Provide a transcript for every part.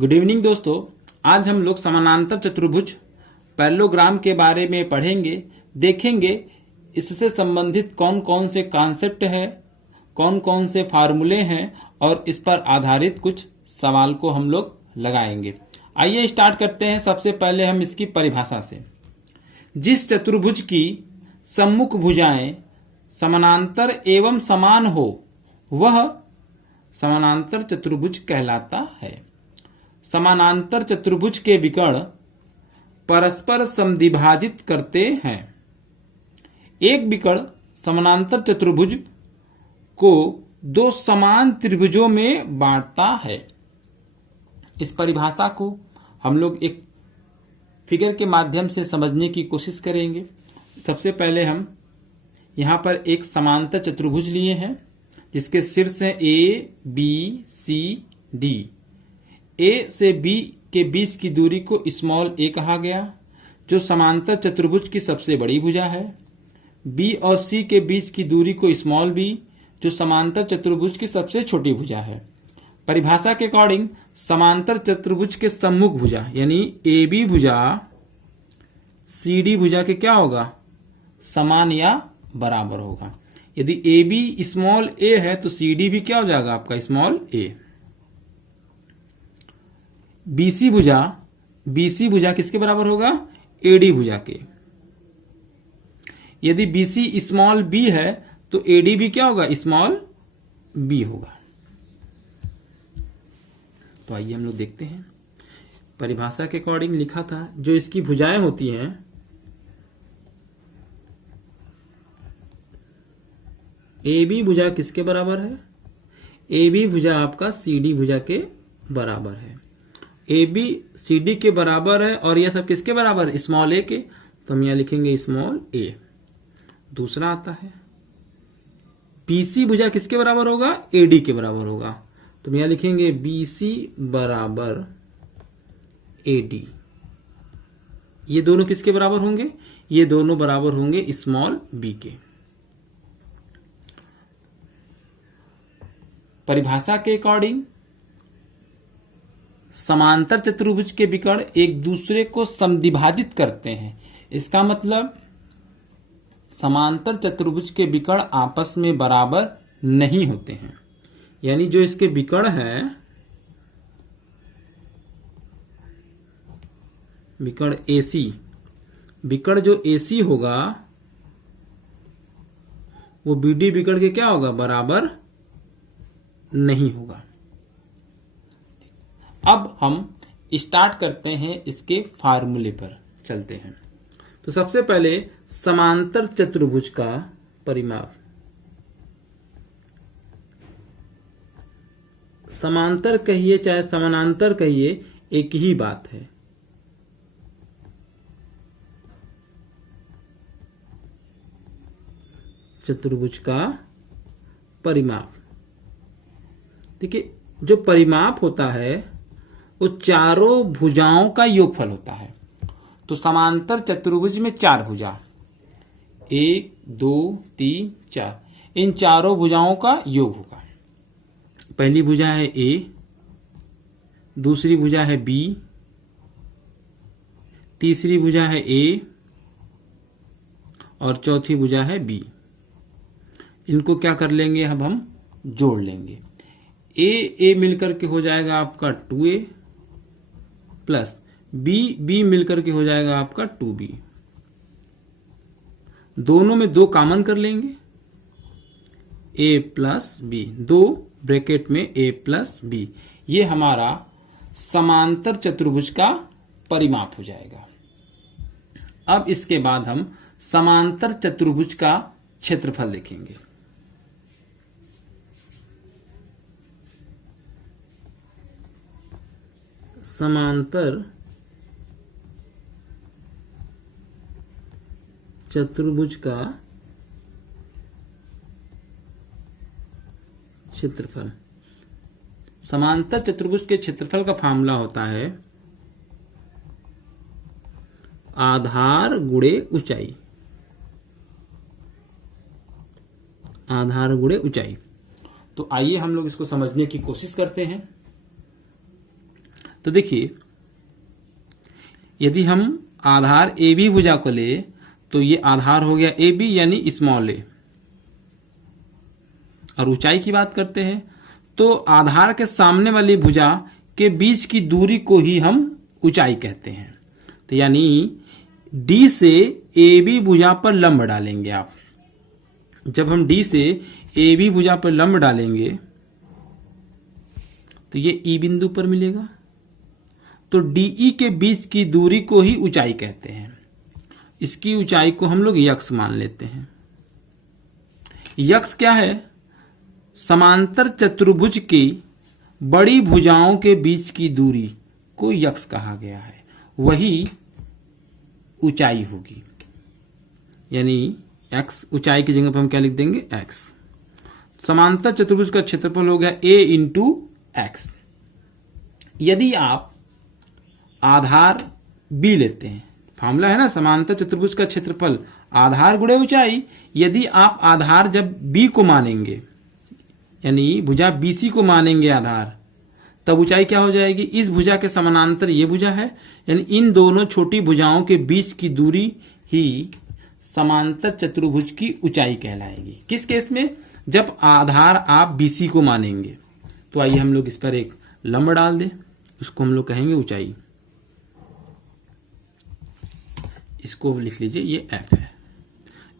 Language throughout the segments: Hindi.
गुड इवनिंग दोस्तों। आज हम लोग समानांतर चतुर्भुज पैरेललोग्राम के बारे में पढ़ेंगे, देखेंगे इससे संबंधित कौन कौन से कॉन्सेप्ट है, कौन कौन से फार्मूले हैं और इस पर आधारित कुछ सवाल को हम लोग लगाएंगे। आइए स्टार्ट करते हैं। सबसे पहले हम इसकी परिभाषा से। जिस चतुर्भुज की सम्मुख भुजाएं समानांतर एवं समान हो वह समानांतर चतुर्भुज कहलाता है। समानांतर चतुर्भुज के विकर्ण परस्पर समद्विभाजित करते हैं। एक विकर्ण समानांतर चतुर्भुज को दो समान त्रिभुजों में बांटता है। इस परिभाषा को हम लोग एक फिगर के माध्यम से समझने की कोशिश करेंगे। सबसे पहले हम यहाँ पर एक समांतर चतुर्भुज लिए हैं जिसके शीर्ष है ए बी सी डी। ए से बी के बीच की दूरी को स्मॉल ए कहा गया, जो समांतर चतुर्भुज की सबसे बड़ी भुजा है। बी और सी के बीच की दूरी को स्मॉल बी, जो समांतर चतुर्भुज की सबसे छोटी भुजा है। परिभाषा के अकॉर्डिंग समांतर चतुर्भुज के सम्मुख भुजा यानी ए बी भुजा सी डी भुजा के क्या होगा, समान या बराबर होगा। यदि ए बी स्मॉल ए है तो सी डी भी क्या हो जाएगा आपका, स्मॉल ए। बीसी भुजा किसके बराबर होगा, एडी भुजा के। यदि बीसी स्मॉल बी है तो एडी भी क्या होगा, स्मॉल बी होगा। तो आइए हम लोग देखते हैं। परिभाषा के अकॉर्डिंग लिखा था जो इसकी भुजाएं होती हैं ए बी भुजा किसके बराबर है, ए बी भुजा आपका सी डी भुजा के बराबर है। ए बी सी डी के बराबर है और यह सब किसके बराबर है, स्मॉल ए के। तो हम यहां लिखेंगे स्मॉल ए। दूसरा आता है बी सी भुजा किसके बराबर होगा, ए डी के बराबर होगा। तो हम यहां लिखेंगे बी सी बराबर ए डी। ये दोनों किसके बराबर होंगे, ये दोनों बराबर होंगे स्मॉल बी के। परिभाषा के अकॉर्डिंग समांतर चतुर्भुज के विकर्ण एक दूसरे को समद्विभाजित करते हैं। इसका मतलब समांतर चतुर्भुज के विकर्ण आपस में बराबर नहीं होते हैं। यानी जो इसके विकर्ण है, विकर्ण एसी, विकर्ण जो एसी होगा वो बीडी विकर्ण के क्या होगा, बराबर नहीं होगा। अब हम स्टार्ट करते हैं, इसके फार्मूले पर चलते हैं। तो सबसे पहले समांतर चतुर्भुज का परिमाप। समांतर कहिए चाहे समानांतर कहिए, एक ही बात है। चतुर्भुज का परिमाप, देखिए जो परिमाप होता है वो चारों भुजाओं का योगफल होता है। तो समांतर चतुर्भुज में चार भुजा, 1 2 3 4, इन चारों भुजाओं का योग होगा। पहली भुजा है ए, दूसरी भुजा है बी, तीसरी भुजा है ए और चौथी भुजा है बी। इनको क्या कर लेंगे, अब हम जोड़ लेंगे। ए मिलकर के हो जाएगा आपका 2a प्लस बी मिलकर के हो जाएगा आपका 2b। दोनों में दो कॉमन कर लेंगे, a प्लस बी, दो ब्रैकेट में a प्लस बी। ये हमारा समांतर चतुर्भुज का परिमाप हो जाएगा। अब इसके बाद हम समांतर चतुर्भुज का क्षेत्रफल लिखेंगे। समांतर चतुर्भुज का क्षेत्रफल। समांतर चतुर्भुज के क्षेत्रफल का फार्मूला होता है आधार गुणे ऊंचाई। आधार गुणे ऊंचाई। तो आइए हम लोग इसको समझने की कोशिश करते हैं। तो देखिए, यदि हम आधार ए बी भुजा को ले तो ये आधार हो गया ए बी यानी स्मॉल ए, और ऊंचाई की बात करते हैं तो आधार के सामने वाली भुजा के बीच की दूरी को ही हम ऊंचाई कहते हैं। तो यानी डी से ए बी भुजा पर लंब डालेंगे आप। जब हम डी से ए बी भुजा पर लंब डालेंगे तो ये ई बिंदु पर मिलेगा। तो डीई के बीच की दूरी को ही ऊंचाई कहते हैं। इसकी ऊंचाई को हम लोग यक्स मान लेते हैं। यक्स क्या है? समांतर चतुर्भुज की बड़ी भुजाओं के बीच की दूरी को यक्स कहा गया है, वही ऊंचाई होगी। यानी एक्स, ऊंचाई की जगह पर हम क्या लिख देंगे? एक्स। समांतर चतुर्भुज का क्षेत्रफल हो गया ए इंटू एक्स। यदि आप आधार बी लेते हैं, फॉर्मूला है ना समांतर चतुर्भुज का क्षेत्रफल आधार गुणे ऊंचाई। यदि आप आधार जब बी को मानेंगे, यानी भुजा बीसी को मानेंगे आधार, तब ऊंचाई क्या हो जाएगी? इस भुजा के समानांतर ये भुजा है, यानी इन दोनों छोटी भुजाओं के बीच की दूरी ही समांतर चतुर्भुज की ऊंचाई कहलाएगी। किस केस में? जब आधार आप बीसी को मानेंगे। तो आइए हम लोग इस पर एक लंब डाल दें, उसको हम लोग कहेंगे ऊंचाई। इसको लिख लीजिए, ये एफ है।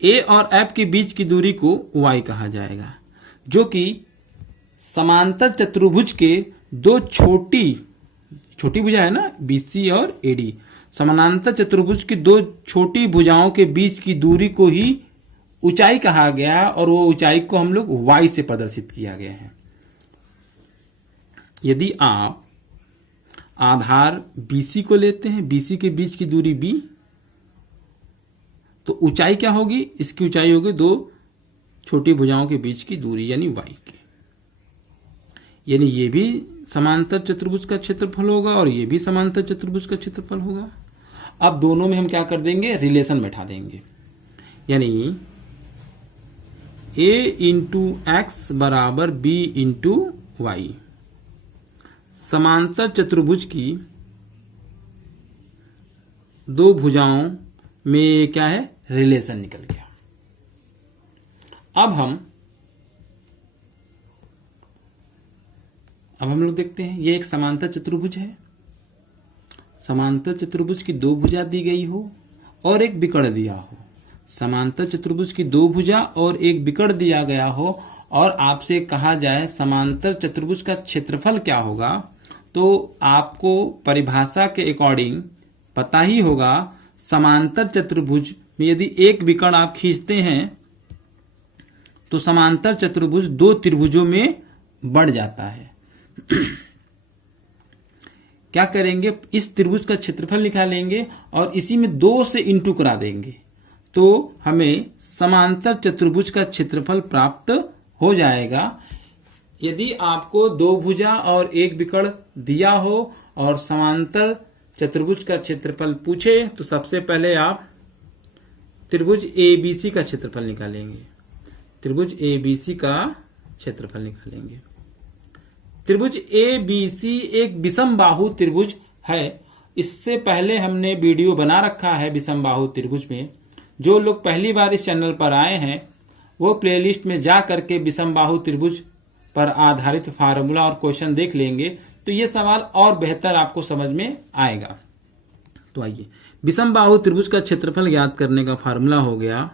ए और एफ के बीच की दूरी को वाई कहा जाएगा, जो कि समांतर चतुर्भुज के दो छोटी भुजा है ना, बीसी और एडी, समानांतर चतुर्भुज की दो छोटी भुजाओं के बीच की दूरी को ही ऊंचाई कहा गया, और वो ऊंचाई को हम लोग वाई से प्रदर्शित किया गया है। यदि आप आधार बीसी को लेते हैं, बीसी के बीच की दूरी बी, तो ऊंचाई क्या होगी? इसकी ऊंचाई होगी दो छोटी भुजाओं के बीच की दूरी यानी वाई की। यानी ये भी समांतर चतुर्भुज का क्षेत्रफल होगा और ये भी समांतर चतुर्भुज का क्षेत्रफल होगा। अब दोनों में हम क्या कर देंगे? रिलेशन बैठा देंगे। यानी a इंटू एक्स बराबर b इंटू वाई। समांतर चतुर्भुज की दो भुजाओं में क्या है? रिलेशन निकल गया। अब हम लोग देखते हैं, ये एक समांतर चतुर्भुज है। समांतर चतुर्भुज की दो भुजा दी गई हो और एक विकर्ण दिया हो। समांतर चतुर्भुज की दो भुजा और एक विकर्ण दिया गया हो और आपसे कहा जाए समांतर चतुर्भुज का क्षेत्रफल क्या होगा, तो आपको परिभाषा के अकॉर्डिंग पता ही होगा। समांतर चतुर्भुज में यदि एक विकर्ण आप खींचते हैं तो समांतर चतुर्भुज दो त्रिभुजों में बढ़ जाता है। क्या करेंगे? इस त्रिभुज का क्षेत्रफल निकालेंगे और इसी में दो से इंटू करा देंगे, तो हमें समांतर चतुर्भुज का क्षेत्रफल प्राप्त हो जाएगा। यदि आपको दो भुजा और एक विकर्ण दिया हो और समांतर चतुर्भुज का क्षेत्रफल पूछे, तो सबसे पहले आप त्रिभुज एबीसी का क्षेत्रफल निकालेंगे। त्रिभुज एबीसी का क्षेत्रफल निकालेंगे। त्रिभुज एबीसी एक विषम बाहु त्रिभुज है। इससे पहले हमने वीडियो बना रखा है विषम बाहु त्रिभुज में। जो लोग पहली बार इस चैनल पर आए हैं वो प्लेलिस्ट में जा करके विषम बाहु त्रिभुज पर आधारित फार्मूला और क्वेश्चन देख लेंगे, तो ये सवाल और बेहतर आपको समझ में आएगा। तो आइए, विषम बाहु त्रिभुज का क्षेत्रफल ज्ञात करने का फार्मूला हो गया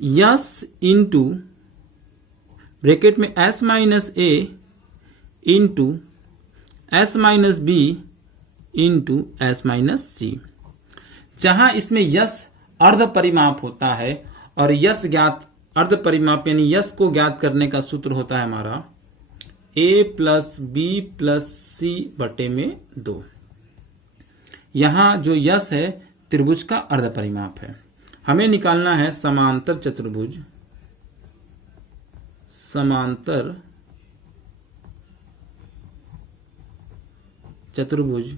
यस इंटू ब्रैकेट में एस माइनस ए into S minus B into S minus C. जहां इसमें यस अर्ध परिमाप होता है और यस ज्ञात अर्ध परिमाप यानी यस को ज्ञात करने का सूत्र होता है हमारा a प्लस बी प्लस सी बटे में 2। यहां जो यस है त्रिभुज का अर्ध परिमाप है। हमें निकालना है समांतर चतुर्भुज, समांतर चतुर्भुज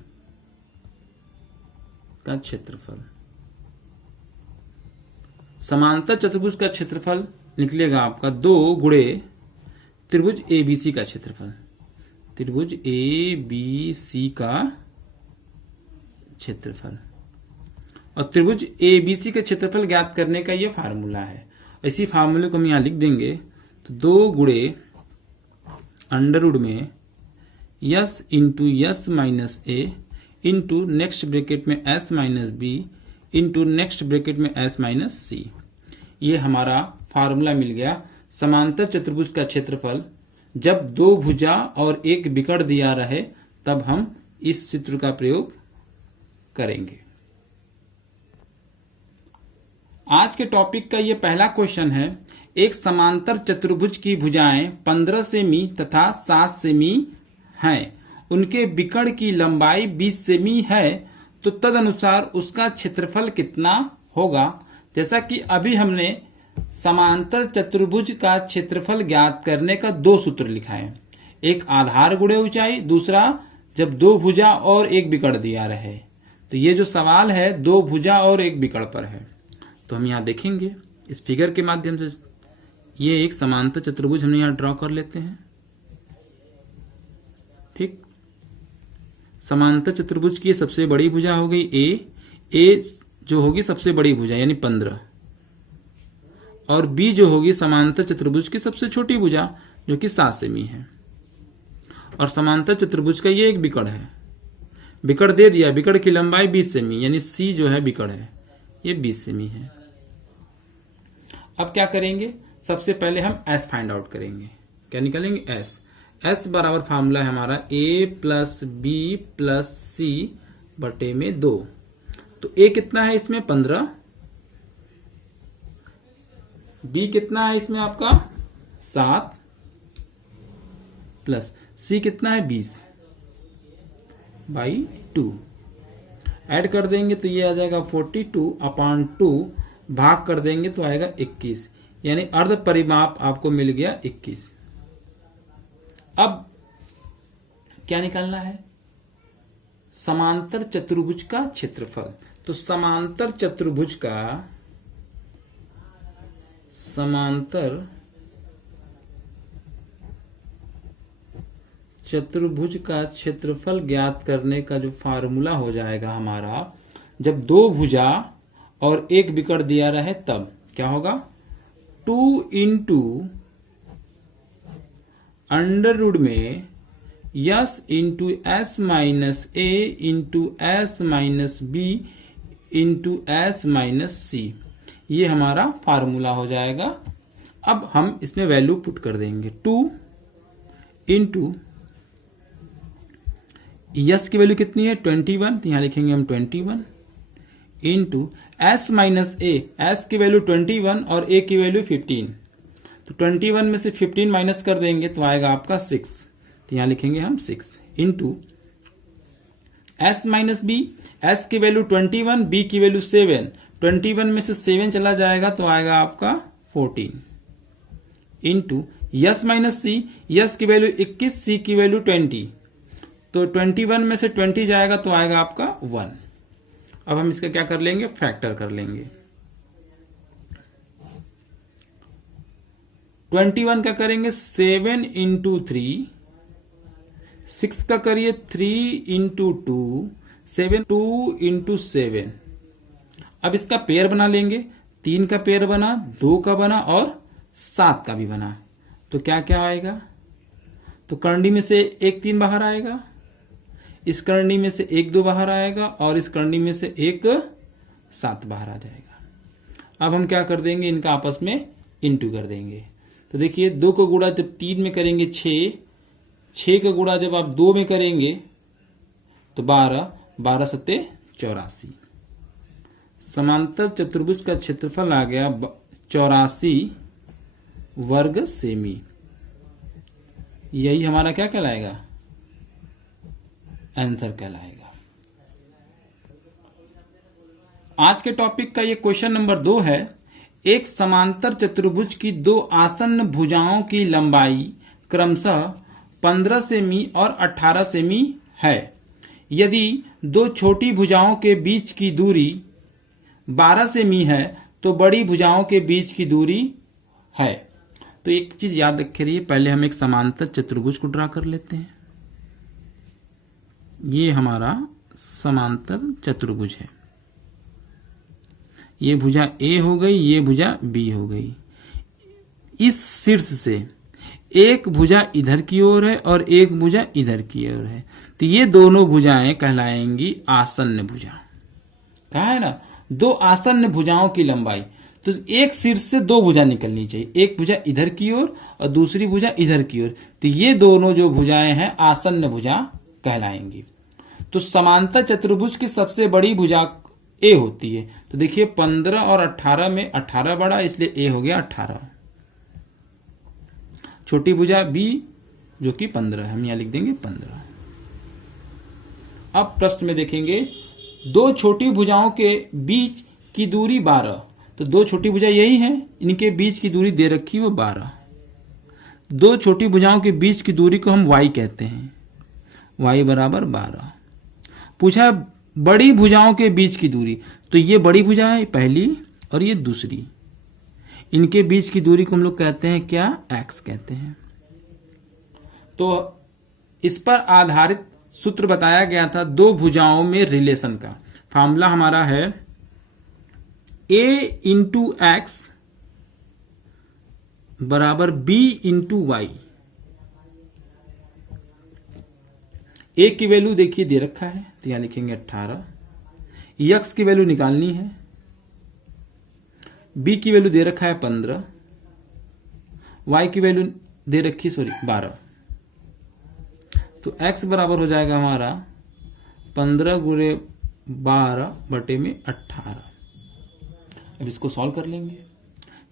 का क्षेत्रफल। समांतर चतुर्भुज का क्षेत्रफल निकलेगा आपका 2 गुणे त्रिभुज एबीसी का क्षेत्रफल। त्रिभुज ए बी सी का क्षेत्रफल। और त्रिभुज ए बी सी का क्षेत्रफल ज्ञात करने का ये फार्मूला है। इसी फार्मूले को हम यहाँ लिख देंगे। तो 2 गुणे अंडर रूट में यस इंटू यस माइनस ए इंटू नेक्स्ट ब्रैकेट में S minus B into next bracket में एस माइनस सी। ये हमारा फार्मूला मिल गया। समांतर चतुर्भुज का क्षेत्रफल जब 2 भुजा और एक विकर्ण दिया रहे तब हम इस सूत्र का प्रयोग करेंगे। आज के टॉपिक का ये पहला क्वेश्चन है। एक समांतर चतुर्भुज की भुजाएं 15 सेमी तथा 7 सेमी हैं। उनके विकर्ण की लंबाई 20 सेमी है, तो तदनुसार उसका क्षेत्रफल कितना होगा। जैसा कि अभी हमने समांतर चतुर्भुज का क्षेत्रफल ज्ञात करने का 2 सूत्र लिखा है। एक आधार गुणे ऊंचाई, दूसरा जब 2 भुजा और एक विकर्ण दिया रहे। तो ये जो सवाल है 2 भुजा और एक विकर्ण पर है। तो हम यहाँ देखेंगे इस फिगर के माध्यम से। ये एक समांतर चतुर्भुज हमने यहाँ ड्रॉ कर लेते हैं। ठीक, समांतर चतुर्भुज की सबसे बड़ी भुजा हो गई ए जो होगी सबसे बड़ी भुजा यानी 15, और बी जो होगी समांतर चतुर्भुज की सबसे छोटी भुजा जो कि 7 सेमी है। और समांतर चतुर्भुज का ये एक विकर्ण है। विकर्ण दे दिया, विकर्ण की लंबाई 20 सेमी यानी सी जो है विकर्ण है ये 20 सेमी है। अब क्या करेंगे, सबसे पहले हम एस फाइंड आउट करेंगे। क्या निकालेंगे, एस बराबर फार्मूला है हमारा ए प्लस बी प्लस सी बटे में 2। तो ए कितना है इसमें 15, बी कितना है इसमें आपका 7 प्लस सी कितना है 20/2। ऐड कर देंगे तो ये आ जाएगा 42/2, भाग कर देंगे तो आएगा 21, यानी अर्ध परिमाप आपको मिल गया 21। अब क्या निकालना है, समांतर चतुर्भुज का क्षेत्रफल। तो समांतर चतुर्भुज का क्षेत्रफल ज्ञात करने का जो फार्मूला हो जाएगा हमारा, जब 2 भुजा और एक विकर्ण दिया रहे तब क्या होगा, 2 इंटू अंडर रूट में यस इंटू एस माइनस ए into S minus B into S minus सी। ये हमारा फार्मूला हो जाएगा। अब हम इसमें वैल्यू पुट कर देंगे। 2 इंटू यस की वैल्यू कितनी है 21, तो यहां लिखेंगे हम 21 इंटू एस माइनस ए, एस की वैल्यू 21 और ए की वैल्यू 15। तो 21 में से 15 माइनस कर देंगे तो आएगा आपका 6, तो यहां लिखेंगे हम 6 into S minus b, s की वैल्यू 21, बी की वैल्यू 7, 21 में से 7 चला जाएगा तो आएगा आपका 14 इंटू यस माइनस सी, यस की वैल्यू 21, सी की वैल्यू 20, तो 21 में से 20 जाएगा तो आएगा आपका 1। अब हम इसका क्या कर लेंगे, फैक्टर कर लेंगे। 21 का करेंगे 7 इंटू 3, 6 का करिए 3 इंटू 2, 7 2 इंटू 7। अब इसका पेयर बना लेंगे, 3 का पेयर बना, 2 का बना और 7 का भी बना। तो क्या क्या आएगा, तो करनी में से एक 3 बाहर आएगा, इस करनी में से एक 2 बाहर आएगा और इस करनी में से एक 7 बाहर आ जाएगा। अब हम क्या कर देंगे, इनका आपस में इंटू कर देंगे। तो देखिए 2 का गुणा जब 3 में करेंगे 6, 6 का गुणा जब आप 2 में करेंगे तो 12, 12 सत्ते 84। समांतर चतुर्भुज का क्षेत्रफल आ गया 84 वर्ग सेमी। यही हमारा क्या कहलाएगा, आंसर कहलाएगा। आज के टॉपिक का ये क्वेश्चन नंबर 2 है। एक समांतर चतुर्भुज की 2 आसन्न भुजाओं की लंबाई क्रमशः 15 सेमी और 18 सेमी है। यदि 2 छोटी भुजाओं के बीच की दूरी 12 सेमी है तो बड़ी भुजाओं के बीच की दूरी है। तो एक चीज याद रखिए, पहले हम एक समांतर चतुर्भुज को ड्रा कर लेते हैं। ये हमारा समांतर चतुर्भुज है। ये भुजा ए हो गई, ये भुजा बी हो गई। इस शीर्ष से एक भुजा इधर की ओर है और एक भुजा इधर की ओर है, तो ये दोनों भुजाएं कहलाएंगी आसन्न भुजा। कहा है ना, दो आसन्न भुजाओं की लंबाई, तो एक शीर्ष से दो भुजा निकलनी चाहिए, एक भुजा इधर की ओर और दूसरी भुजा इधर की ओर, तो ये दोनों जो भुजाएं हैं आसन्न भुजा कहलाएंगी। तो समांतर चतुर्भुज की सबसे बड़ी भुजा ए होती है। तो देखिए 15 और 18 में 18 बड़ा, इसलिए ए हो गया 18। छोटी भुजा बी जो कि 15 है, हम यहां लिख देंगे 15। अब प्रश्न में देखेंगे दो छोटी भुजाओं के बीच की दूरी 12, तो दो छोटी भुजा यही है, इनके बीच की दूरी दे रखी वो 12। दो छोटी भुजाओं के बीच की दूरी को हम y कहते हैं, y बराबर 12। पूछा बड़ी भुजाओं के बीच की दूरी, तो ये बड़ी भुजा है पहली और ये दूसरी, इनके बीच की दूरी को हम लोग कहते हैं क्या, x कहते हैं। तो इस पर आधारित सूत्र बताया गया था दो भुजाओं में रिलेशन का। फॉर्मूला हमारा है a इंटू एक्स बराबर b इंटू वाई। a की वैल्यू देखिए दे रखा है, तो यहां लिखेंगे 18। x की वैल्यू निकालनी है, b की वैल्यू दे रखा है 15, y की वैल्यू दे रखी 12। तो x बराबर हो जाएगा हमारा 15 गुणे 12 बटे में 18। अब इसको सॉल्व कर लेंगे।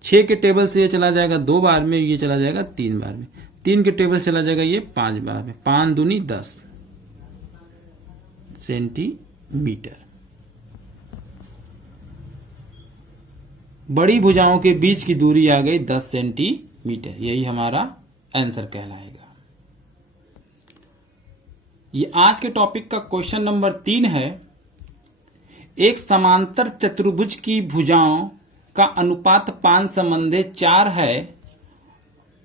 6 के टेबल से ये चला जाएगा 2 बार में, ये चला जाएगा 3 बार में, 3 के टेबल से चला जाएगा ये 5 बार में, 5 दूनी 10 सेंटीमीटर। बड़ी भुजाओं के बीच की दूरी आ गई 10 सेंटीमीटर, यही हमारा आंसर कहलाएगा। ये आज के टॉपिक का क्वेश्चन नंबर 3 है। एक समांतर चतुर्भुज की भुजाओं का अनुपात 5:4 है,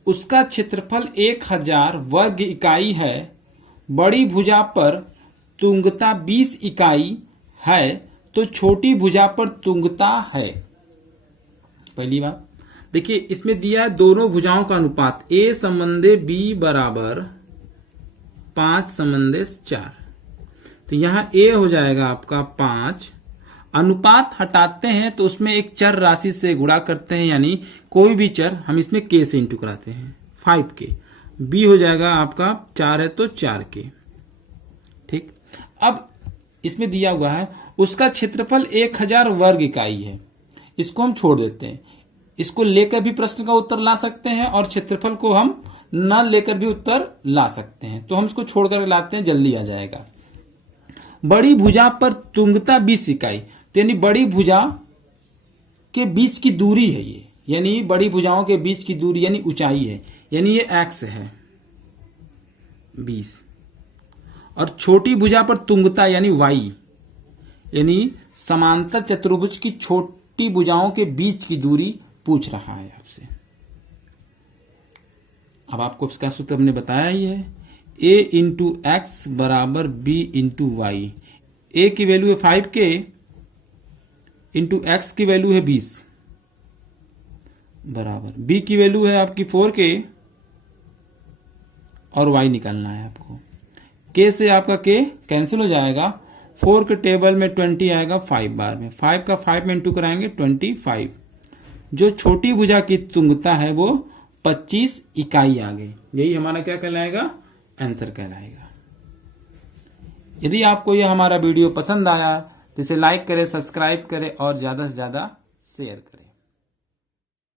उसका क्षेत्रफल 1000 वर्ग इकाई है, बड़ी भुजा पर तुंगता 20 इकाई है, तो छोटी भुजा पर तुंगता है। पहली बात देखिए, इसमें दिया है दोनों भुजाओं का अनुपात a संबंधे b बराबर 5:4। तो यहां a हो जाएगा आपका 5, अनुपात हटाते हैं तो उसमें एक चर राशि से गुणा करते हैं, यानी कोई भी चर हम इसमें k से इंटू कराते हैं, 5k। b हो जाएगा आपका 4 है तो 4k। ठीक, अब इसमें दिया हुआ है उसका क्षेत्रफल 1000 वर्ग इकाई है, इसको हम छोड़ देते हैं। इसको लेकर भी प्रश्न का उत्तर ला सकते हैं और क्षेत्रफल को हम न लेकर भी उत्तर ला सकते हैं, तो हम इसको छोड़ कर लाते हैं, जल्दी आ जाएगा। बड़ी भुजा पर तुंगता 20 इकाई, तो यानी बड़ी भुजा के बीच की दूरी है ये, यानी बड़ी भुजाओं के बीच की दूरी यानी ऊंचाई है, यानी ये x है 20। और छोटी भुजा पर तुंगता यानी y, यानी समांतर चतुर्भुज की छोटी भुजाओं के बीच की दूरी पूछ रहा है आपसे। अब आपको इसका सूत्र हमने बताया ही है, a इंटू एक्स बराबर b इंटू वाई। a की वैल्यू है 5k इंटू एक्स की वैल्यू है 20 बराबर b की वैल्यू है आपकी 4k और y निकालना है आपको। k से आपका k कैंसिल हो जाएगा, 4 के टेबल में 20 आएगा 5 बार में, 5 का 5 में इंटू कराएंगे 25। जो छोटी भुजा की तुंगता है वो 25 इकाई आ गई, यही हमारा क्या कहलाएगा, आंसर कहलाएगा। यदि आपको यह हमारा वीडियो पसंद आया तो इसे लाइक करें, सब्सक्राइब करें और ज्यादा से ज्यादा शेयर करें।